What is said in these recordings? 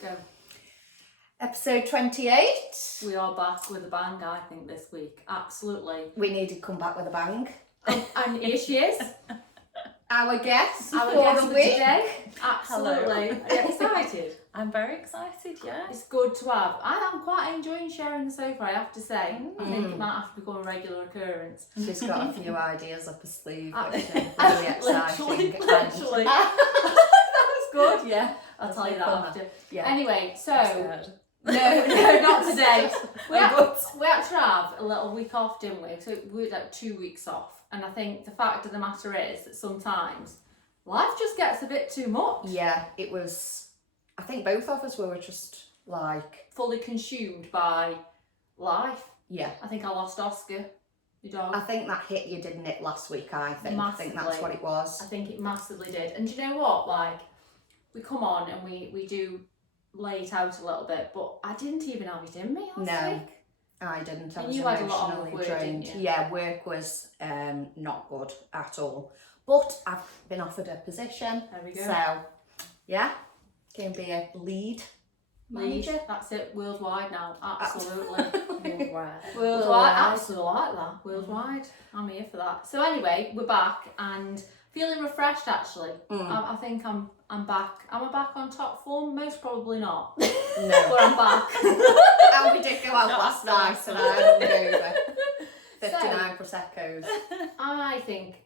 Go. Episode 28. We are back with a bang, I think, this week. Absolutely. We needed to come back with a bang. And here she is. Our guest Our for guest the for week. today. Absolutely. Are you excited? I'm very excited, yeah. It's good to have. I am quite enjoying sharing the sofa, I have to say. I think it might have to become a regular occurrence. She's got a few ideas up her sleeve, which Literally, are really exciting. literally. That was good, yeah. I'll tell you that fun. after. Yeah. Anyway, so... I'm No, not today. We I'm had to have a little week off, didn't we? So we had like 2 weeks off. And I think the fact of the matter is that sometimes life just gets a bit too much. Yeah, it was. I think both of us were just like. Fully consumed by life. Yeah. I think I lost Oscar, the dog. I think that hit you, didn't it, last week? I think that's Massively. what it was. I think it massively did. And do you know what? Like, we come on and we do lay it out a little bit, but I didn't even have it in me last week. I didn't. I And was you had a lot of emotionally work, drained. didn't you? Yeah, work was not good at all. But I've been offered a position. There we go. So, yeah, can be a lead manager. That's it, worldwide now. Absolutely. Worldwide. Worldwide, absolutely like that. Worldwide, I'm here for that. So anyway, we're back and feeling refreshed. Actually, I think I'm back. Am I back on top form? Most probably not. No. But I'm back. And we did go out last night, and I had over 59 Prosecco's. I think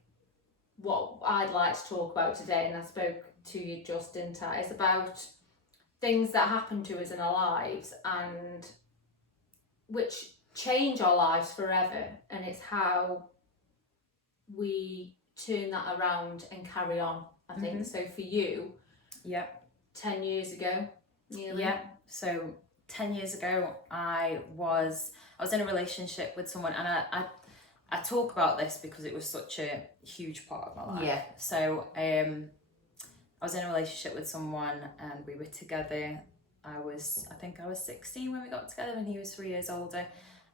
what I'd like to talk about today, and I spoke to you just, didn't I, is about things that happen to us in our lives and which change our lives forever, and it's how we turn that around and carry on, I think. So for you, Yep. 10 years ago, nearly. Yeah. So 10 years ago, I was in a relationship with someone, and I talk about this because it was such a huge part of my life. Yeah. So I was in a relationship with someone, and we were together. I think I was 16 when we got together, and he was 3 years older,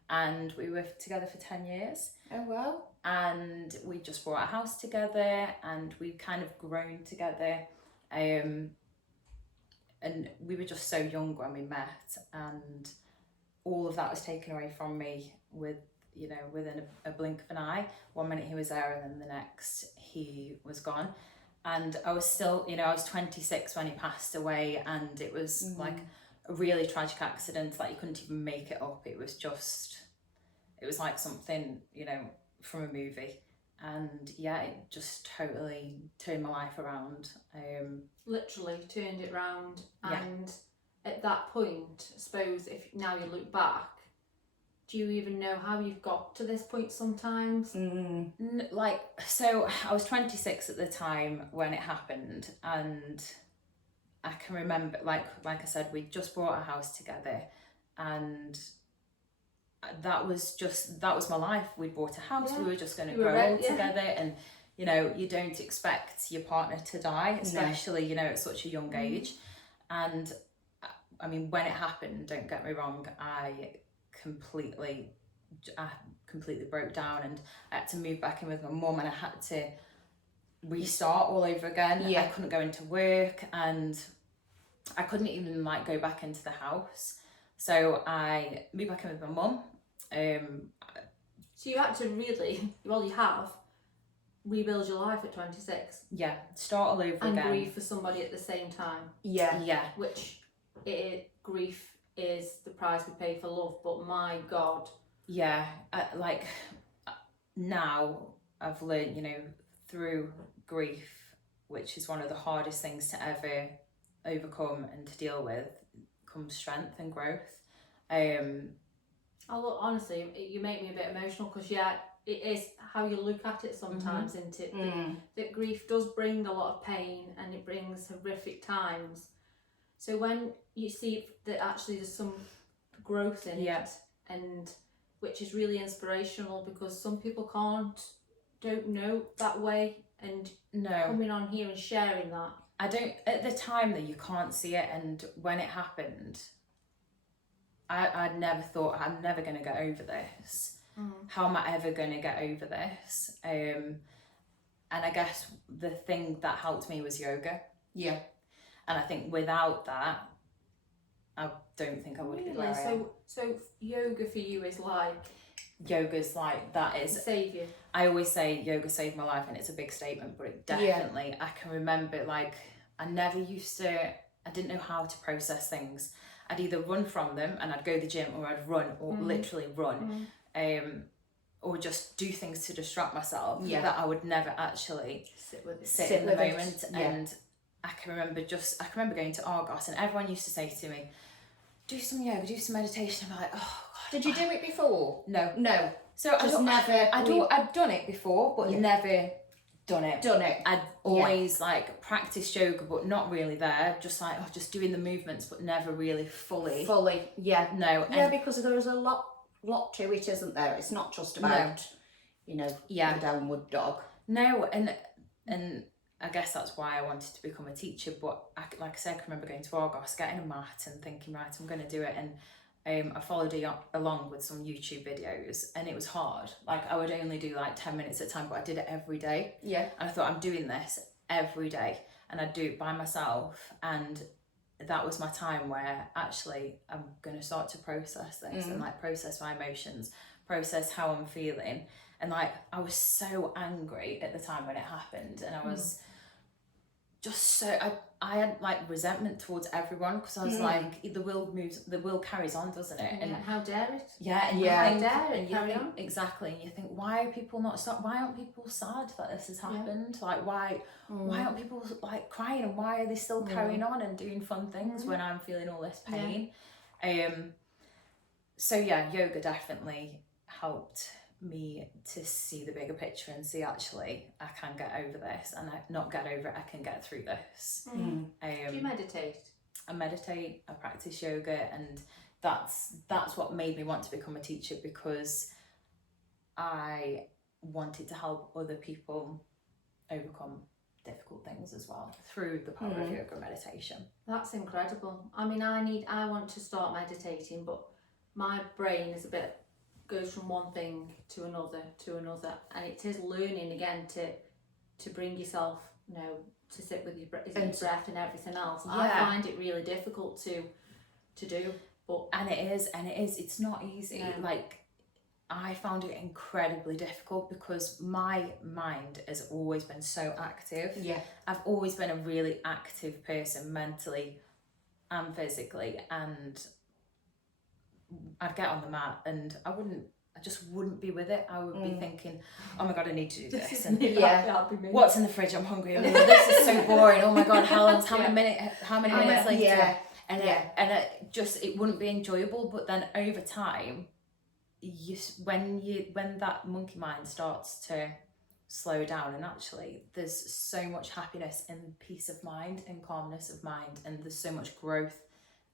and we were together for 10 years. Oh, well. And we just bought a house together, and we've kind of grown together. And we were just so young when we met, and all of that was taken away from me within a blink of an eye. 1 minute he was there, and then the next he was gone. And I was still, I was 26 when he passed away, and it was like a really tragic accident. Like, you couldn't even make it up. It was like something, from a movie. And yeah, it just totally turned my life around. Literally turned it round. Yeah. And at that point, I suppose, if now you look back, do you even know how you've got to this point sometimes? So I was 26 at the time when it happened, and I can remember, like I said, we just bought a house together, and that was my life. We bought a house. Yeah. We were just going to You were grow right, old together, and you don't expect your partner to die, especially at such a young age. And I mean, when it happened, don't get me wrong, I completely broke down, and I had to move back in with my mum, and I had to restart all over again. Yeah. I couldn't go into work, and I couldn't even go back into the house. So I moved back in with my mum. So you had to really, you have, rebuild your life at 26. Yeah, start all over And again. grieve for somebody at the same time. Yeah. Yeah. Which, grief is the price we pay for love, but my God. Yeah, now I've learned, through grief, which is one of the hardest things to ever overcome and to deal with, comes strength and growth. Honestly, you make me a bit emotional, because it is how you look at it sometimes, isn't it? That grief does bring a lot of pain, and it brings horrific times. So when you see that actually there's some growth in it, and which is really inspirational, because some people don't know that way, and coming on here and sharing that. I don't, at the time that you can't see it, and when it happened, I'd never thought, I'm never going to get over this. How am I ever going to get over this? And I guess the thing that helped me was yoga. Yeah. And I think without that, I don't think I would be Really? where I am. So yoga for you is like Yoga's like, that a is, saviour. I always say yoga saved my life, and it's a big statement, but it definitely, I can remember, like, I didn't know how to process things. I'd either run from them and I'd go to the gym, or I'd run, or literally run, or just do things to distract myself, that I would never actually sit in the moment. And I can remember going to Argos, and everyone used to say to me, do some yoga, do some meditation. I'm like, oh God. Did you do it before? No. So I'd done it before, but never done it. I'd always like practiced yoga, but not really there. Just like, just doing the movements, but never really fully. No. Yeah, because there is a lot to it, isn't there? It's not just about, the downward dog. No, and I guess that's why I wanted to become a teacher. But like I said, I can remember going to Argos, getting a mat and thinking, right, I'm going to do it. And I followed along with some YouTube videos, and it was hard. Like, I would only do like 10 minutes at a time, but I did it every day. Yeah. And I thought, I'm doing this every day, and I'd do it by myself. And that was my time where actually I'm going to start to process this and like process my emotions, process how I'm feeling. And like, I was so angry at the time when it happened, and I was just so, I had like resentment towards everyone, because I was like, the will carries on, doesn't it? And how dare it? How dare it carry on? Exactly. And you think, why are people not stop? Why aren't people sad that this has happened? Like, why aren't people like crying, and why are they still carrying on and doing fun things when I'm feeling all this pain? So yeah, yoga definitely helped me to see the bigger picture and see, actually, I can get over this, and not get over it, I can get through this. Do you meditate? I meditate, I practice yoga, and that's what made me want to become a teacher, because I wanted to help other people overcome difficult things as well through the power of yoga and meditation. That's incredible. I mean, I want to start meditating, but my brain is goes from one thing to another, and it is learning again to bring yourself, to sit with your breath and everything else. I find it really difficult to do, but it's not easy. Like, I found it incredibly difficult, because my mind has always been so active. I've always been a really active person, mentally and physically, and I'd get on the mat and I just wouldn't be with it. I would be thinking, oh my God, I need to do this. And what's in the fridge? I'm hungry. This is so boring. Oh my God, how many minutes later? And it wouldn't be enjoyable. But then over time, when that monkey mind starts to slow down, and actually there's so much happiness and peace of mind and calmness of mind, and there's so much growth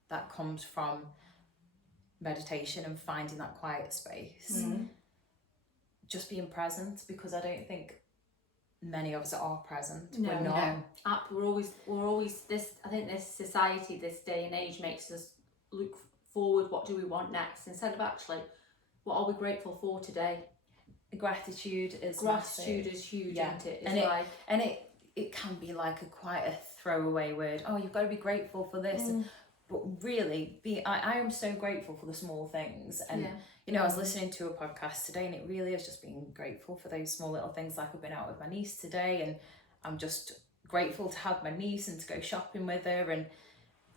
that comes from meditation and finding that quiet space, just being present, because I don't think many of us are present. We're not. We're always this. I think this society, this day and age, makes us look forward. What do we want next, instead of actually, what are we grateful for today? Gratitude is huge, isn't it? It can be like quite a throwaway word. Oh, you've got to be grateful for this. But really, I am so grateful for the small things. And, I was listening to a podcast today, and it really is just being grateful for those small little things. Like, I've been out with my niece today, and I'm just grateful to have my niece and to go shopping with her. And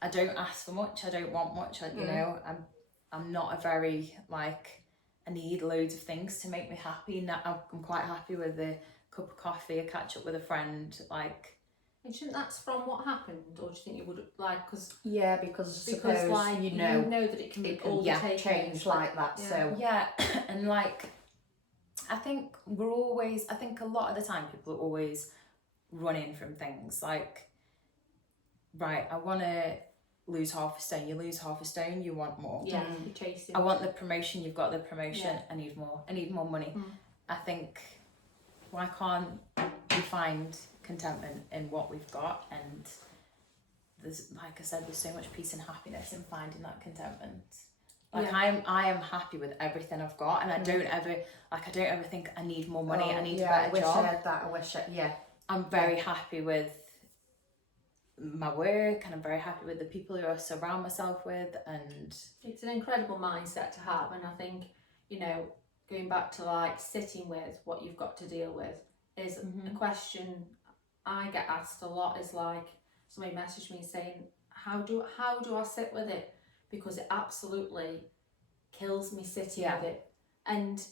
I don't ask for much. I don't want much. I'm not a very, like, I need loads of things to make me happy. Now I'm quite happy with a cup of coffee, a catch up with a friend, like. And shouldn't that's from what happened, or do you think you would like because suppose like you know that it can change like that. So and like I think a lot of the time people are always running from things, like, right, I want to lose half a stone. You lose half a stone, you want more. You're chasing. I want the promotion, you've got the promotion. I need more money. I think, why can't we find contentment in what we've got? And there's, like I said, there's so much peace and happiness in finding that contentment. Like, I am happy with everything I've got, and I don't ever think I need more money. I need a better job. I wish I had that. I'm very happy with my work, and I'm very happy with the people who I surround myself with. And it's an incredible mindset to have. And I think, you know, going back to like sitting with what you've got to deal with is a question I get asked a lot, is like, somebody messaged me saying, how do I sit with it? Because it absolutely kills me sitting with it. And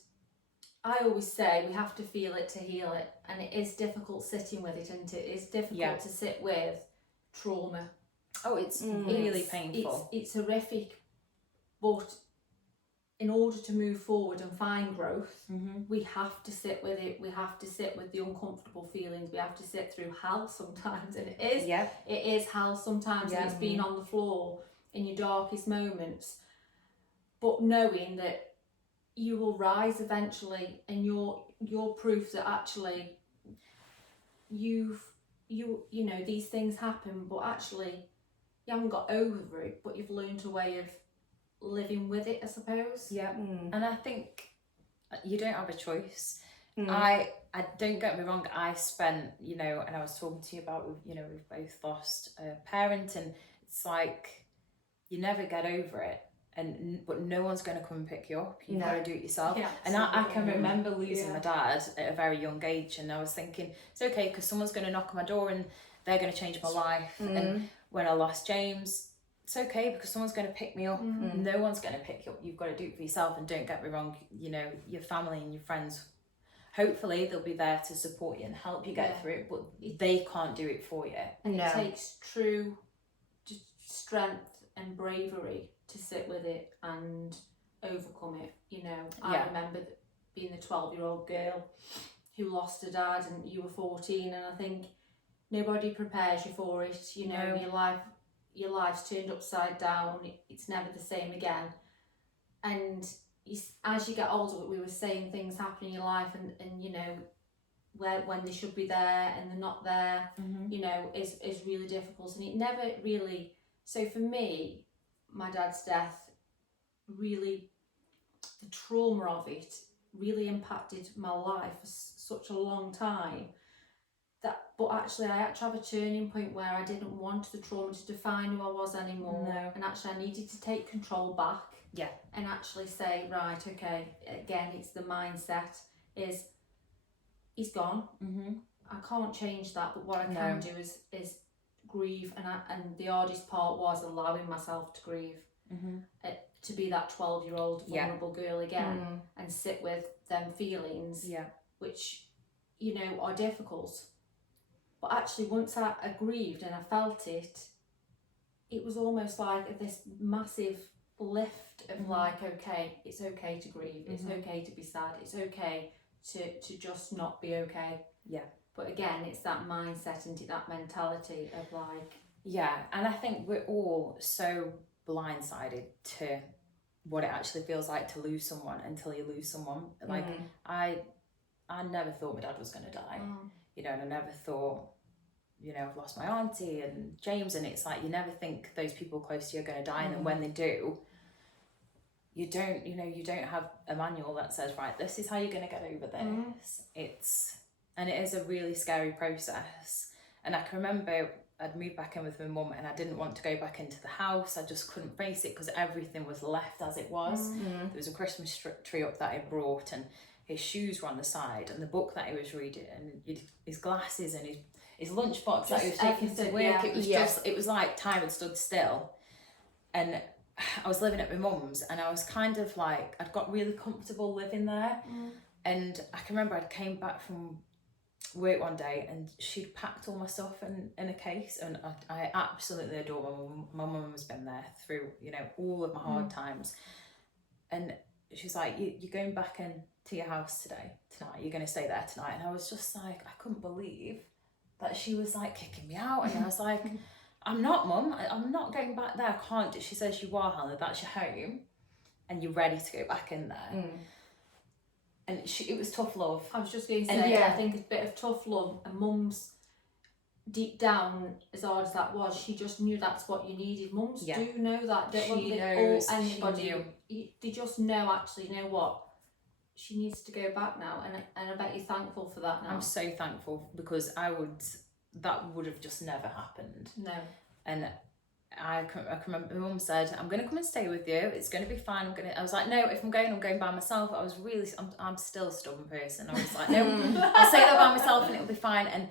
I always say we have to feel it to heal it, and it is difficult sitting with it, and it is difficult to sit with trauma. Oh, it's really painful. It's horrific, but in order to move forward and find growth, we have to sit with it. We have to sit with the uncomfortable feelings. We have to sit through hell sometimes, and it is hell sometimes, and it's being on the floor in your darkest moments. But knowing that you will rise eventually, and you're proof that actually you know these things happen, but actually you haven't got over it, but you've learned a way of living with it, I suppose. And I think you don't have a choice. I don't get me wrong, I spent, you know, and I was talking to you about, you know, we've both lost a parent, and it's like you never get over it, but no one's going to come and pick you up. You've got to do it yourself. And I can remember losing my dad at a very young age, and I was thinking, it's okay, because someone's going to knock on my door and they're going to change my life. And when I lost James, it's okay, because someone's going to pick me up. No one's going to pick you up. You've got to do it for yourself. And don't get me wrong, you know, your family and your friends, hopefully they'll be there to support you and help you get through it, but they can't do it for you. And it takes true strength and bravery to sit with it and overcome it. You know, I remember being the 12-year-old girl who lost a dad, and you were 14, and I think nobody prepares you for it. You know, your life's turned upside down. It's never the same again. And as you get older, we were saying things happen in your life, and you know, when they should be there and they're not there, you know, is really difficult. And it never really, so for me, my dad's death really, the trauma of it really impacted my life for such a long time. But actually I had to have a turning point where I didn't want the trauma to define who I was anymore. And actually I needed to take control back. And actually say, right, okay, again, it's the mindset, is he's gone. I can't change that, but what I can do is grieve, and the hardest part was allowing myself to grieve, to be that 12-year-old vulnerable girl again, and sit with them feelings, which, you know, are difficult. But actually once I grieved and I felt it, it was almost like this massive lift of like, okay, it's okay to grieve, it's okay to be sad, it's okay to just not be okay. But again, it's that mindset and that mentality of like... And I think we're all so blindsided to what it actually feels like to lose someone until you lose someone. Like, I never thought my dad was going to die, you know, and I never thought, you know, I've lost my auntie and James, and it's like you never think those people close to you are going to die, and then when they do, you don't have a manual that says, right, this is how you're going to get over this. And it is a really scary process. And I can remember I'd moved back in with my mum, and I didn't want to go back into the house. I just couldn't face it because everything was left as it was. There was a Christmas tree up that I brought, and his shoes were on the side, and the book that he was reading, and his glasses, and his lunchbox that he was taking to work. It was it was like time had stood still. And I was living at my mum's, and I was kind of like, I'd got really comfortable living there. And I can remember I came back from work one day, and she'd packed all my stuff in a case, and I absolutely adore my mum. My mum has been there through, you know, all of my hard times. And she's like, you're going back into your house tonight, you're going to stay there tonight. And I was just like, I couldn't believe that she was like kicking me out. And I was like, I'm not, Mum, I'm not going back there, I can't. She says, you are, Hannah, that's your home, and you're ready to go back in there. And it was tough love. I was just going to say, I think a bit of tough love, and Mum's, deep down, as hard as that was, she just knew that's what you needed. Mums do know that. She knows. Anybody, they just know, actually, you know what, she needs to go back now, and I bet you're thankful for that now. I'm so thankful, because I would that would have just never happened. No. And I can remember my mum said, I'm going to come and stay with you. It's going to be fine. I was like, no, if I'm going by myself. I'm still a stubborn person. I was like, no, I'll stay there by myself and it'll be fine. And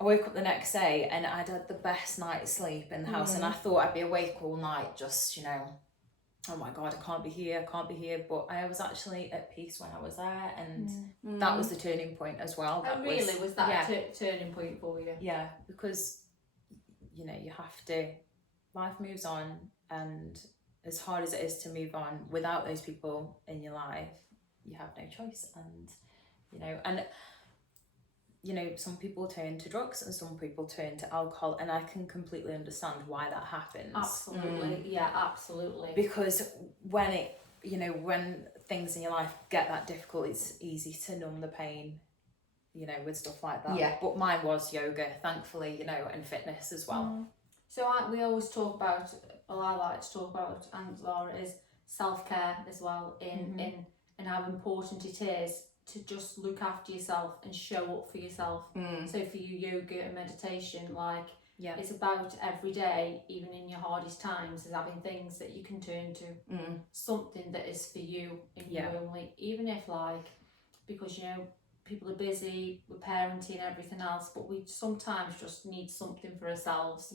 I woke up the next day and I'd had the best night's sleep in the house, and I thought I'd be awake all night just, oh my God, I can't be here. But I was actually at peace when I was there, and that was the turning point as well. Was that a turning point for you? Yeah, because, you have to, life moves on, and as hard as it is to move on, without those people in your life, you have no choice. And, some people turn to drugs and some people turn to alcohol, and I can completely understand why that happens. Absolutely. Yeah, absolutely. Because when when things in your life get that difficult, it's easy to numb the pain, with stuff like that. Yeah. But mine was yoga, thankfully, and fitness as well. So we always talk about, I like to talk about, and Laura, is self-care as well, in how important it is to just look after yourself and show up for yourself. So for you, yoga and meditation, it's about every day, even in your hardest times, is having things that you can turn to, something that is for you and you only, even if because people are busy with parenting and everything else, but we sometimes just need something for ourselves,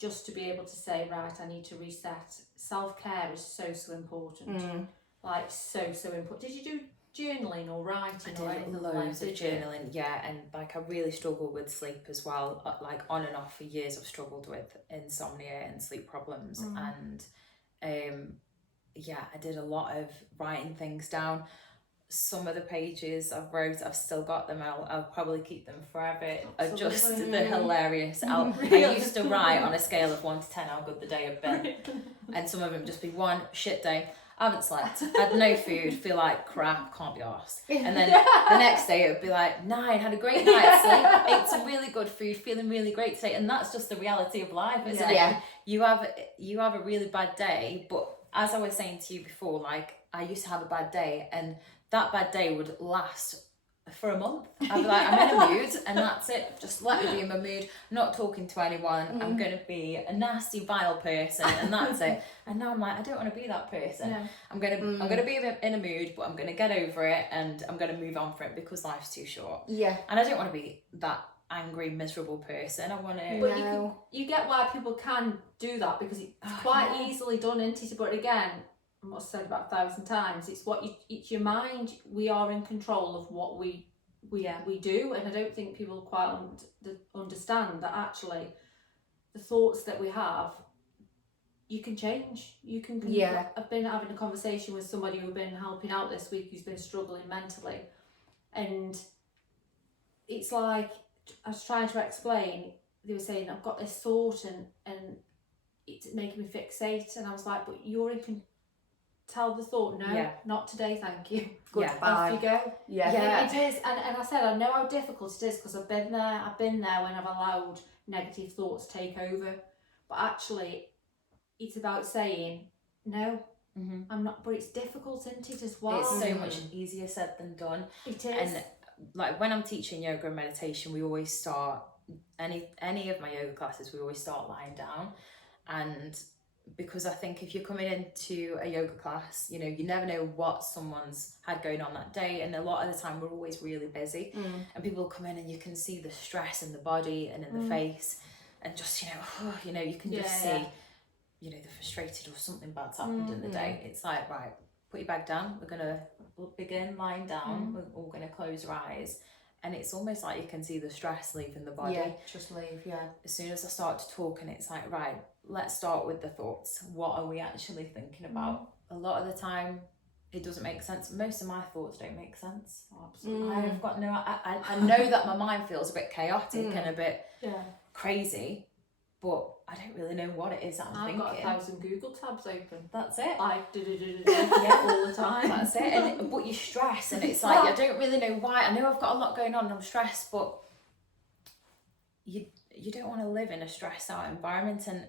just to be able to say, right, I need to reset. Self-care is so important, so important. Did you do journaling or writing? I did loads of journaling, and I really struggled with sleep as well. On and off for years, I've struggled with insomnia and sleep problems, and I did a lot of writing things down. Some of the pages I've wrote, I've still got them. I'll probably keep them forever. Just the hilarious. I used to write on a scale of 1 to 10 how good the day had been, and some of them just be 1 shit day. I haven't slept, had no food, feel like crap, can't be arsed. And then the next day it would be like 9, had a great night's sleep, ate some really good food, feeling really great today. And that's just the reality of life, isn't it? Yeah. You have a really bad day, but as I was saying to you before, I used to have a bad day, and that bad day would last for a month. I'd be like, I'm in a mood, and that's it. Just let me be in my mood. I'm not talking to anyone. I'm going to be a nasty, vile person, and that's it. And now I'm like, I don't want to be that person. No. I'm gonna be in a mood, but I'm gonna get over it, and I'm gonna move on from it, because life's too short. Yeah. And I don't want to be that angry, miserable person. I want to. But you get why people can do that, because it's quite easily done, isn't it? But again, I must have said about 1,000 times, it's your mind. We are in control of what we do, and I don't think people quite understand that actually the thoughts that we have, you can change. You can. I've been having a conversation with somebody who's been helping out this week, who's been struggling mentally, and it's like, I was trying to explain. They were saying, I've got this thought and it's making me fixate, and I was like, but you're in. Tell the thought, no, not today, thank you. Goodbye. Off you go. Yeah, it is. And I said, I know how difficult it is, because I've been there. I've been there when I've allowed negative thoughts take over. But actually, it's about saying, no, I'm not. But it's difficult, isn't it, as well? It's so much easier said than done. It is. And when I'm teaching yoga and meditation, we always start, any of my yoga classes, we always start lying down. And because I think if you're coming into a yoga class, you never know what someone's had going on that day, and a lot of the time we're always really busy, and people come in and you can see the stress in the body and in the face, and just you can just see they're frustrated, or something bad's happened in the day. It's like, right, put your bag down, we're gonna begin lying down, we're all gonna close our eyes, and it's almost like you can see the stress leaving the body. Just leave. As soon as I start to talk, and it's like, right, let's start with the thoughts. What are we actually thinking about? A lot of the time, it doesn't make sense. Most of my thoughts don't make sense. Absolutely. I've got I know that my mind feels a bit chaotic and a bit crazy, but I don't really know what it is that I'm thinking. I've got 1,000 Google tabs open. That's it. All the time. That's it. But you stress, and it's like, I don't really know why. I know I've got a lot going on and I'm stressed, but you don't want to live in a stressed out environment. And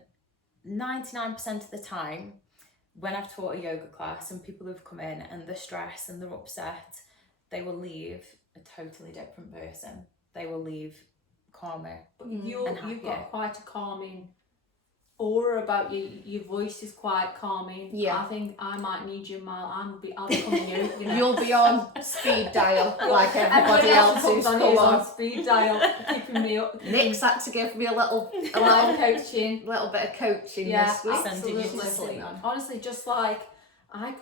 99% of the time, when I've taught a yoga class and people have come in and they're stressed and they're upset, they will leave a totally different person. They will leave calmer. But and you've happier. got quite a calming aura about you. Your voice is quite calming. Yeah. I think I might need you, Mal. I'll be coming you. You know. You'll be on speed dial like everybody else who's come on. speed dial, keeping me up. Nick's had to give me a little coaching. little bit of coaching Yeah, this week. Sending you to absolutely. sleep. Honestly, just like do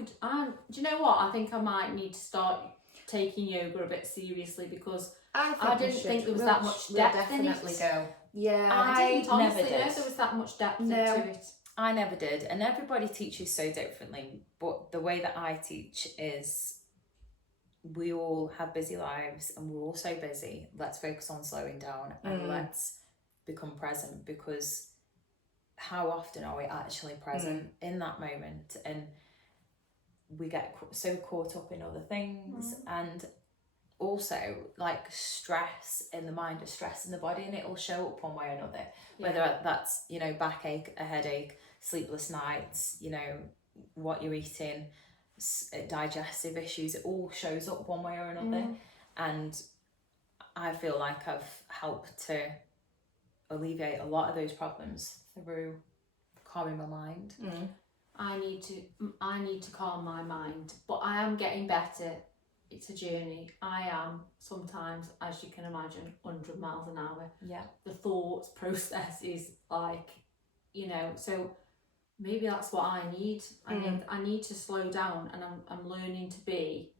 you know what? I think I might need to start taking yoga a bit seriously, because I didn't think there was that much depth in it. definitely go. Yeah. I didn't honestly never know did. there was that much depth No. into it. I never did, and everybody teaches so differently, but the way that I teach is we all have busy lives and we're all so busy. Let's focus on slowing down and let's become present, because how often are we actually present in that moment? And we get so caught up in other things, and also like stress in the mind is stress in the body, and it will show up one way or another, whether that's, you know, backache, a headache, sleepless nights, you know, what you're eating, digestive issues. It all shows up one way or another. And I feel like I've helped to alleviate a lot of those problems through calming my mind. I need to calm my mind, but I am getting better. It's a journey. I am sometimes, as you can imagine, 100 miles an hour. Yeah. The thoughts process is like, you know, so maybe that's what I need. I need to slow down, and I'm learning to be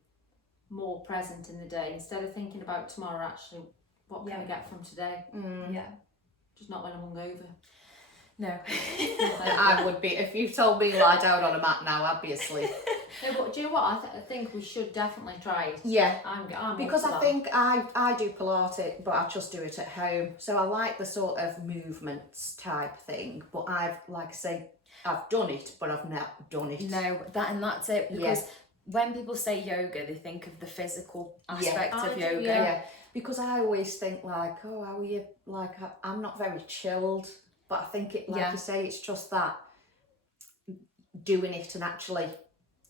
more present in the day, instead of thinking about tomorrow. Actually, what can I get from today? Yeah. Just not when I'm hungover. No. I would be. If you told me lie down on a mat now, I'd be asleep. No, but do you know what? I think we should definitely try it. Yeah. I'm Because up I for think I do Pilates, but I just do it at home. So I like the sort of movements type thing. But I've done it, but I've not done it. No, that's it. Because when people say yoga, they think of the physical aspect of yoga. Yeah. Because I always think like, oh, how are you? Like, I'm not very chilled. But I think it, like you say, it's just that doing it and actually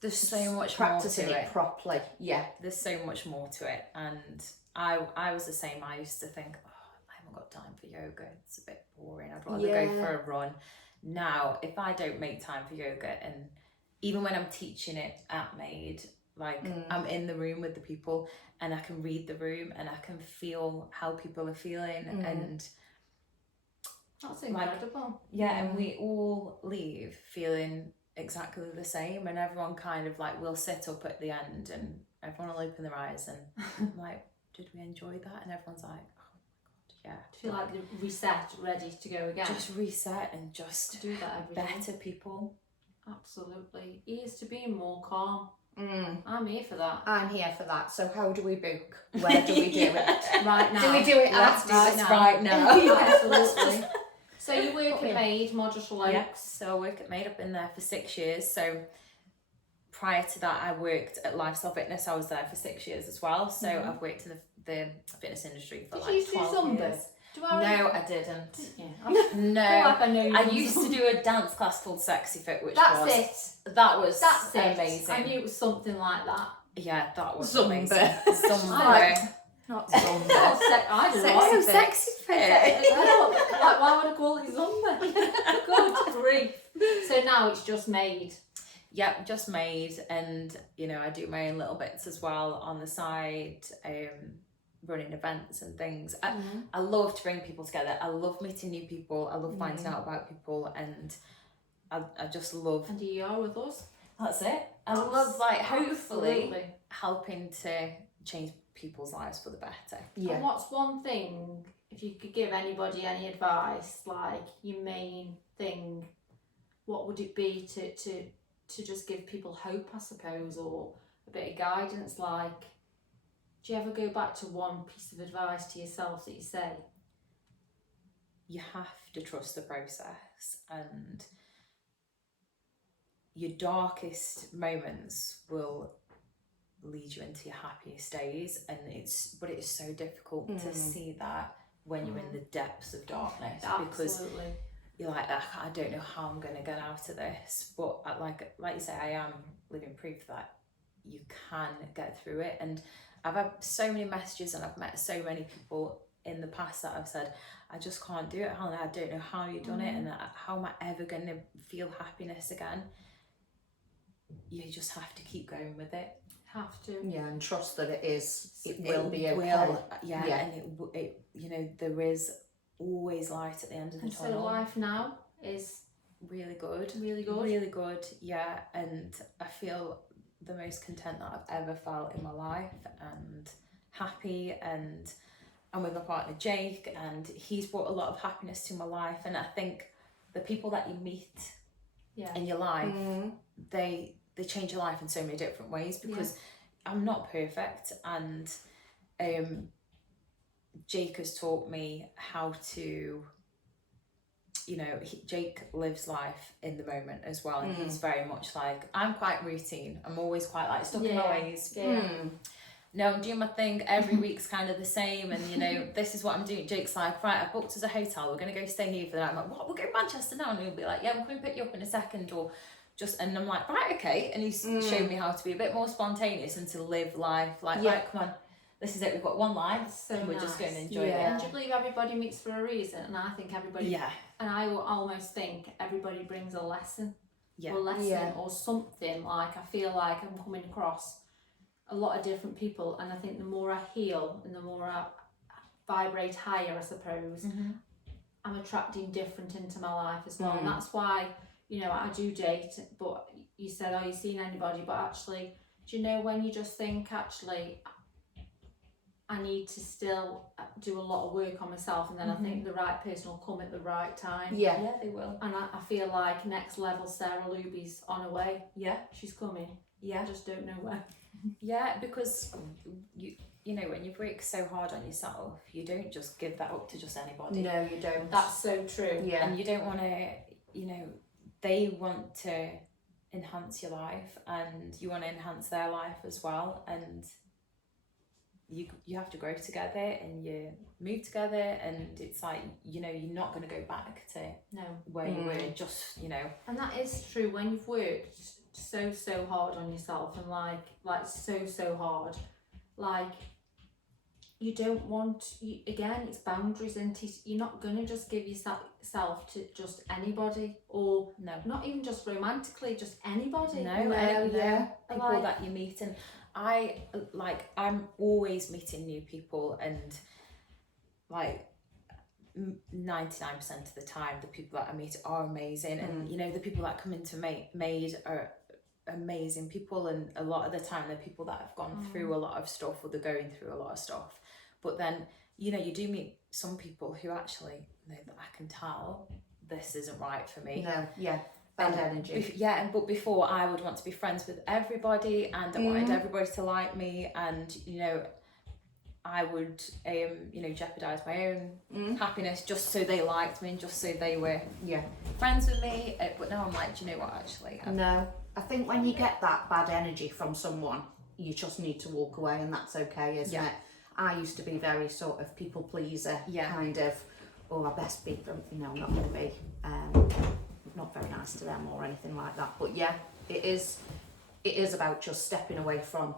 there's so much practicing more to it properly. Yeah. There's so much more to it. And I was the same. I used to think, oh, I haven't got time for yoga. It's a bit boring. I'd rather go for a run. Now, if I don't make time for yoga, and even when I'm teaching it at Made, like I'm in the room with the people and I can read the room and I can feel how people are feeling, and that's incredible. And we all leave feeling exactly the same, and everyone kind of like will sit up at the end and everyone will open their eyes and I'm like, did we enjoy that? And everyone's like, oh my god, feel like they're reset, ready to go again. Just reset and just do that every better day. people. Absolutely. Here's to being more calm. I'm here for that. I'm here for that. So how do we book? Where do we do it? Right now. Do we do it right now? Absolutely. So you work at Made, Model Oaks. Yeah, so I work at Made. I've been there for 6 years. So prior to that, I worked at Lifestyle Fitness. I was there for 6 years as well. So I've worked in the fitness industry for like 12 years. No, I didn't. Yeah. No, I used to do a dance class called Sexy Fit, which That's amazing. I knew it was something like that. Yeah, that was Zumba. amazing. Zumba. Not Zumba. I don't know. Sexy Fit. Like, why would I call it Zumba? Good grief. So now it's just Made. Yep, just Made, and you know I do my own little bits as well on the side. Running events and things. I love to bring people together. I love meeting new people. I love finding out about people, and I just love. And here you are with us. That's it. I love hopefully helping to change people's lives for the better. Yeah. And what's one thing, if you could give anybody any advice, like your main thing, what would it be to just give people hope, I suppose, or a bit of guidance? Like, do you ever go back to one piece of advice to yourself that you say? You have to trust the process, and your darkest moments will lead you into your happiest days, and it's so difficult to see that when you're in the depths of darkness. Because you're like, I don't know how I'm going to get out of this, but like you say, I am living proof that you can get through it. And I've had so many messages and I've met so many people in the past that I've said, I just can't do it, Helen, I don't know how you've done it, and how am I ever going to feel happiness again? You just have to keep going with it. Have to. Yeah, and trust that it will be okay. And it you know, there is always light at the end of the tunnel. So life now is really good. Really good. Really good, yeah. And I feel the most content that I've ever felt in my life, and happy, and I'm with my partner Jake, and he's brought a lot of happiness to my life. And I think the people that you meet in your life, they change your life in so many different ways, because I'm not perfect, and Jake has taught me how to, you know, Jake lives life in the moment as well, and he's very much like, I'm quite routine, I'm always quite like stuck in my ways. No, I'm doing my thing, every week's kind of the same, and you know, this is what I'm doing. Jake's like, right, I've booked us a hotel, we're going to go stay here for the night. I'm like, what, we're going to Manchester now? And he'll be like, yeah, I'm coming to pick you up in a second, or just, and I'm like, right, okay. And he's shown me how to be a bit more spontaneous and to live life like, right, come on, this is it, we've got one life, so we're nice. just going to enjoy it. And do you believe everybody meets for a reason? And I think everybody, and I will almost think everybody brings a lesson, or something. Like, I feel like I'm coming across a lot of different people, and I think the more I heal and the more I vibrate higher, I suppose, I'm attracting different into my life as well. And that's why, you know, I do date, but you said, oh, you seen anybody, but actually, do you know, when you just think, actually, I need to still do a lot of work on myself, and then I think the right person will come at the right time. Yeah, they will. And I feel like next level Sarah Luby's on her way. Yeah. She's coming. Yeah. I just don't know when. Yeah, because you know, when you work so hard on yourself, you don't just give that up to just anybody. No, you don't. That's so true. Yeah. And you don't want to, you know, they want to enhance your life, and you want to enhance their life as well, and you have to grow together, and you move together, and it's like, you know, you're not going to go back to where you were, just, you know. And that is true. When you've worked so hard on yourself, and like so hard, like, you don't want, again, it's boundaries, and you're not going to just give yourself to just anybody, or not even just romantically, just anybody. People like, that you meet. And I'm always meeting new people, and like 99% of the time the people that I meet are amazing, and you know, the people that come into Made are amazing people, and a lot of the time they're people that have gone through a lot of stuff, or they're going through a lot of stuff. But then, you know, you do meet some people who actually, you know, that I can tell this isn't right for me. Bad energy. But before, I would want to be friends with everybody, and I wanted everybody to like me, and you know, I would you know, jeopardize my own happiness just so they liked me, and just so they were friends with me. But now I'm like, do you know what, actually, I think when you get that bad energy from someone, you just need to walk away, and that's okay, isn't it? I used to be very sort of people pleaser, kind of, I best be, you know, I'm not going to be not very nice to them or anything like that. But it is about just stepping away from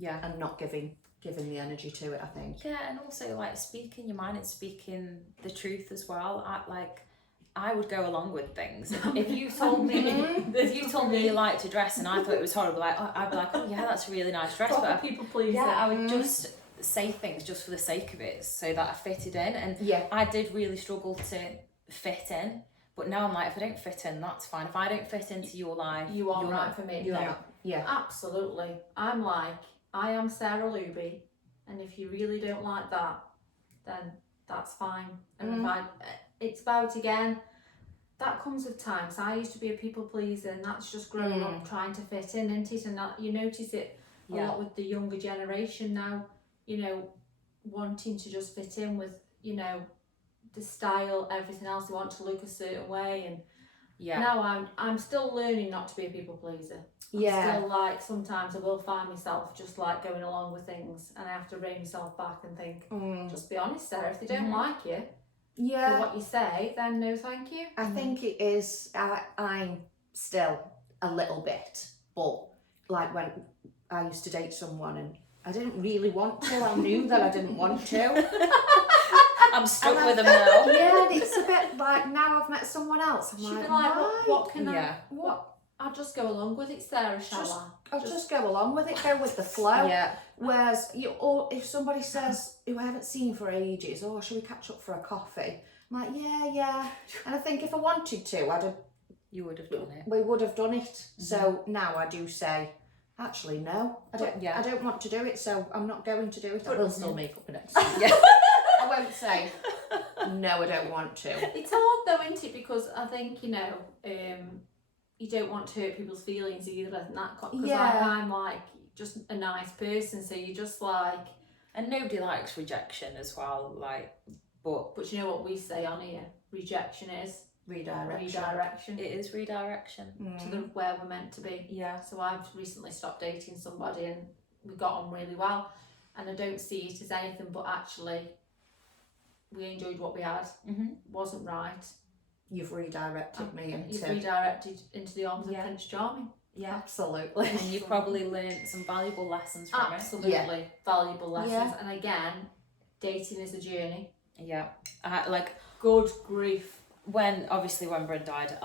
and not giving the energy to it, I think. Yeah, and also like speaking your mind and speaking the truth as well. I would go along with things. If you told me you liked to dress and I thought it was horrible, I'd be like, oh yeah, that's a really nice dress. But people please. Yeah, I would just say things just for the sake of it, so that I fitted in. And I did really struggle to fit in. But now I'm like, if I don't fit in, that's fine. If I don't fit into your life, you're right not for me. Absolutely. I'm like, I am Sarah Luby, and if you really don't like that, then that's fine. And it's about, again, that comes with time. So I used to be a people pleaser, and that's just growing up trying to fit in, isn't it? And that, you notice it a lot with the younger generation now, you know, wanting to just fit in with, you know, the style, everything else. They want to look a certain way, and now I'm still learning not to be a people pleaser. I'm still like, sometimes I will find myself just like going along with things, and I have to rein myself back and think, just be honest, Sarah. If they don't like you for what you say, then no thank you. I think it is, I'm still a little bit, but like when I used to date someone and I didn't really want to, I knew that I didn't want to. I'm stuck And with them now. Yeah, and it's a bit like, now I've met someone else. I'm She'd like, be like, why? what can Yeah. I'll just go along with it, Sarah, shall I? I'll just go along with it, go with the flow. Yeah. Whereas, or if somebody says, who I haven't seen for ages, oh, shall we catch up for a coffee? I'm like, yeah. And I think if I wanted to, You would have done it. we would have done it. So now I do say, actually, no, I don't want to do it, so I'm not going to do it. I will still make up an excuse. Yeah. I won't say, no, I don't want to. It's hard though, isn't it? Because I think, you don't want to hurt people's feelings either, and that, because I'm like just a nice person, so you just like, and nobody likes rejection as well, like, but you know what we say on here, rejection is redirection. it is redirection to the where we're meant to be. Yeah. So I've recently stopped dating somebody and we got on really well, and I don't see it as anything but actually we enjoyed what we had. Wasn't right. You've redirected me into... You've redirected into the arms of Prince Charming. Yeah. Absolutely. And you've probably learned some valuable lessons from Absolutely valuable lessons. And again, dating is a journey. Yeah. Good grief. When Bryn died,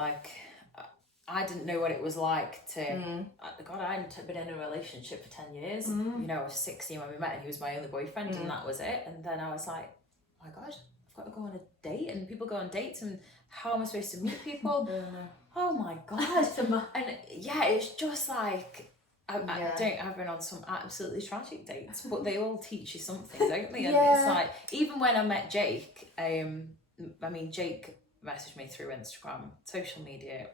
I didn't know what it was like to... God, I hadn't been in a relationship for 10 years. You know, I was 16 when we met and he was my only boyfriend and that was it. And then I was like, oh my God, I've got to go on a date, and people go on dates, and how am I supposed to meet people? Oh my God. And yeah, it's just like, I've been on some absolutely tragic dates, but they all teach you something, don't they? And it's like, even when I met Jake, Jake messaged me through Instagram, social media,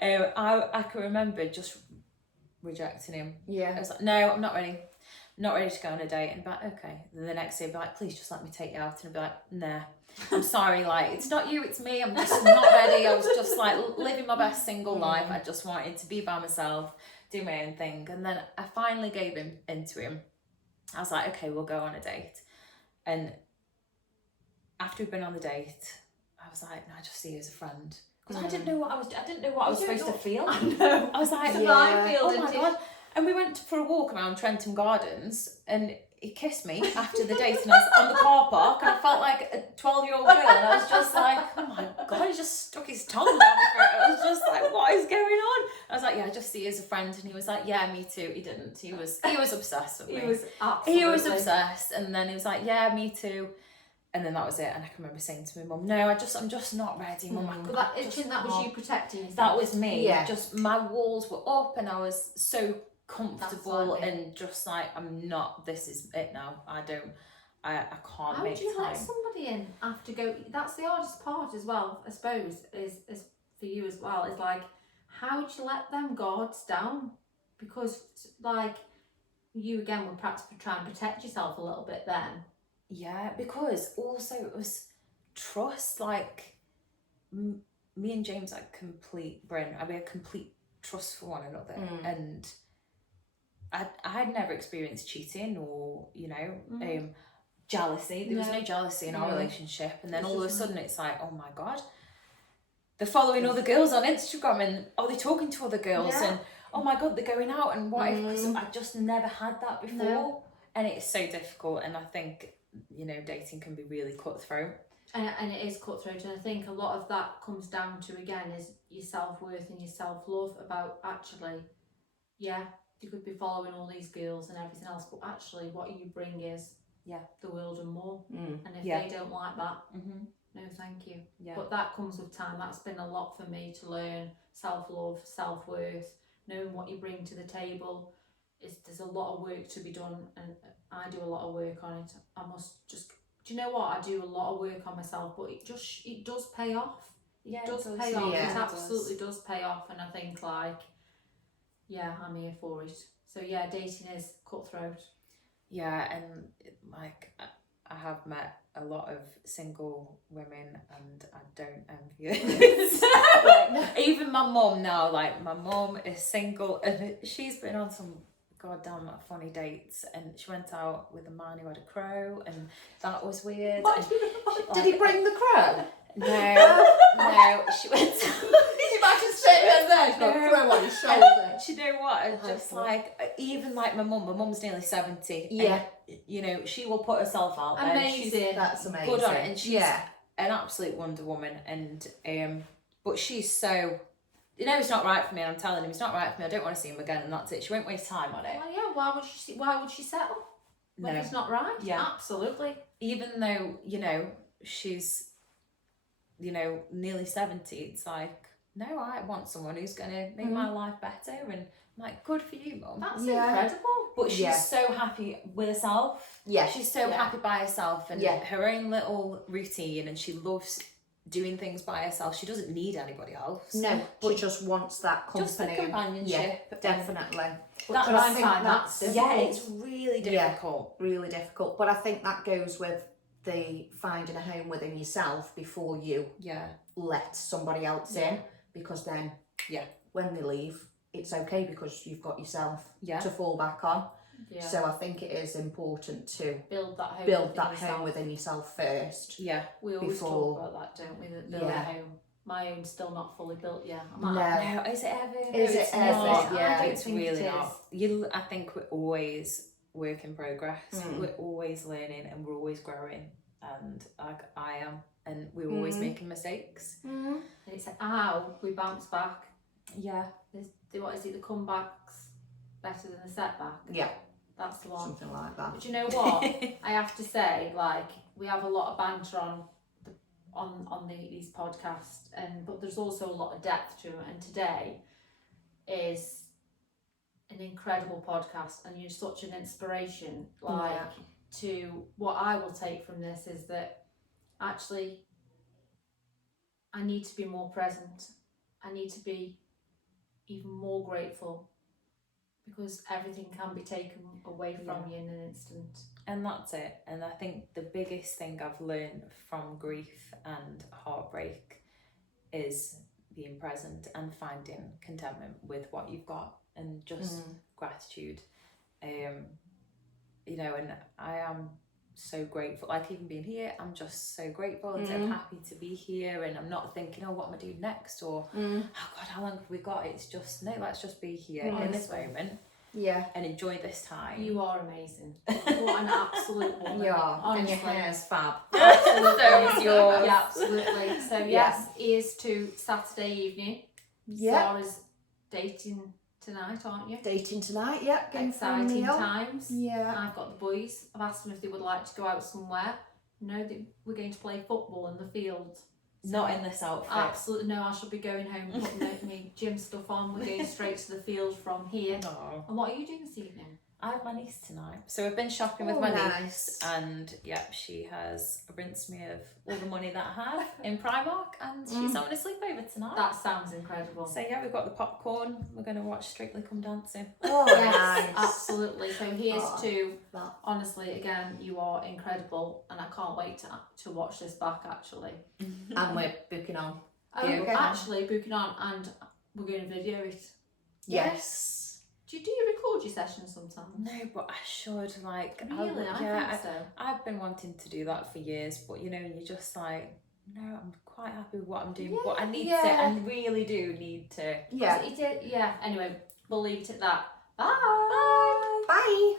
I can remember just rejecting him. I was like, no, I'm not ready. Not ready to go on a date. And like, okay. Then the next day I'd be like, please just let me take you out. And I'd be like, nah, I'm sorry, like, it's not you, it's me. I'm just not ready. I was just like living my best single life. I just wanted to be by myself, do my own thing. And then I finally gave into him. I was like, okay, we'll go on a date. And after we'd been on the date, I was like, no, I just see you as a friend. Because I didn't know what I was supposed to feel. I know. I was like, oh my God. And we went for a walk around Trentham Gardens, and he kissed me after the date, and I was on the car park, and I felt like a 12-year-old girl, and I was just like, oh my God, he just stuck his tongue down my throat. I was just like, what is going on? I was like, yeah, I just see you as a friend. And he was like, yeah, me too. He didn't. He was obsessed with me. He was obsessed. And then he was like, yeah, me too. And then that was it. And I can remember saying to my mum, no, I'm just not ready, Mum. But that was you protecting yourself. That was me. Yeah. Just my walls were up, and I was so comfortable and just like, I'm not, this is it now. I can't How make do you time. let somebody in after go? That's the hardest part as well, I suppose, is for you as well. It's like, how do you let them guards down? Because like you again would perhaps try and protect yourself a little bit then. Yeah, because also it was trust. Like me and James had complete trust for one another, and I had never experienced cheating or jealousy. There was no jealousy in our relationship, and then all of a sudden it's like, oh my God, they're following other girls on Instagram, and are they talking to other girls, and oh my God, they're going out, and what if, because I just never had that before, and it's so difficult. And I think dating can be really cutthroat. And it is cutthroat, and I think a lot of that comes down to, again, is your self-worth and your self-love, about actually, you could be following all these girls and everything else, but actually what you bring is the world and more. And if they don't like that, no thank you. But that comes with time. That's been a lot for me to learn. Self-love, self-worth, knowing what you bring to the table. There's a lot of work to be done, and I do a lot of work on it. I must just, do you know what? I do a lot of work on myself, but it does pay off. It does pay off. It absolutely does pay off. And I think I'm here for it. So dating is cutthroat. Yeah, and like I have met a lot of single women, and I don't envy it. Even my mum now, like my mum is single, and she's been on some goddamn funny dates, and she went out with a man who had a crow, and that was weird. Did he bring the crow? No, she went. imagine sitting there, she's got a crow on his shoulder. Do you know what? It's just like, even like my mum's nearly 70. Yeah. And, you know, she will put herself out there. Amazing. That's amazing. Good on it. And she's an absolute Wonder Woman. And, but she's so, you know, it's not right for me. And I'm telling him, it's not right for me. I don't want to see him again. And that's it. She won't waste time on it. Well, yeah, why would she settle? When it's not right? Yeah. Absolutely. Even though, you know, she's, you know, nearly 70, it's like, no, I want someone who's going to make my life better. And I'm like, good for you, Mum. That's incredible. But she's so happy with herself. Yeah. She's so happy by herself and her own little routine, and she loves doing things by herself. She doesn't need anybody else. No, she just wants that company. Just the companionship. Yeah, definitely. But I find that's difficult. Yeah, it's really difficult. Yeah, really difficult. But I think that goes with the finding a home within yourself before you let somebody else in, because then when they leave, it's okay because you've got yourself to fall back on. Yeah. So I think it is important to build that home within yourself first. Yeah. We always talk about that, don't we? That build a home. My home's still not fully built yet. No, is it ever? Is it ever? Yeah, it's really not. I think we're always work in progress. We're always learning and we're always growing. And I am, and we're always making mistakes. And it's how we bounce back. Yeah. What is it? The comeback's better than the setback. Yeah. That's the one. Something like that. But you know what? I have to say, like, we have a lot of banter on these podcasts, but there's also a lot of depth to it. And today is an incredible podcast, and you're such an inspiration. To what I will take from this is that actually I need to be more present. I need to be even more grateful, because everything can be taken away from you in an instant. And that's it. And I think the biggest thing I've learned from grief and heartbreak is being present and finding contentment with what you've got, and just gratitude. You know, and I am so grateful. Like, even being here, I'm just so grateful and so happy to be here, and I'm not thinking, oh, what am I doing next, or oh God, how long have we got? It's just, no, let's just be here in this moment and enjoy this time. You are amazing. What an absolute woman. You are. Honestly. And your hair's fab. Absolutely. So is yours. Yeah, absolutely. So yes, here's to Saturday evening. Sarah's dating tonight, aren't you? Dating tonight, going exciting times. Yeah. I've got the boys. I've asked them if they would like to go out somewhere. No, we're going to play football in the field. So not in this outfit. Absolutely no. I shall be going home, putting my gym stuff on. We're going straight to the field from here. No. And what are you doing this evening? I have my niece tonight. So we've been shopping with my niece, and she has rinsed me of all the money that I have in Primark, and she's having a sleepover tonight. That sounds incredible. So we've got the popcorn. We're going to watch Strictly Come Dancing. Oh, yes, nice. Absolutely. So here's to, honestly, again, you are incredible, and I can't wait to watch this back, actually. And we're booking on. Oh, actually, booking on, and we're going to video it. Yes. Do you record your sessions sometimes? No, but I should. Really? I think so. I've been wanting to do that for years, but you're just like, no, I'm quite happy with what I'm doing, Yeah, but I need to, I really do need to. Yeah. Anyway, we'll leave it at that. Bye. Bye.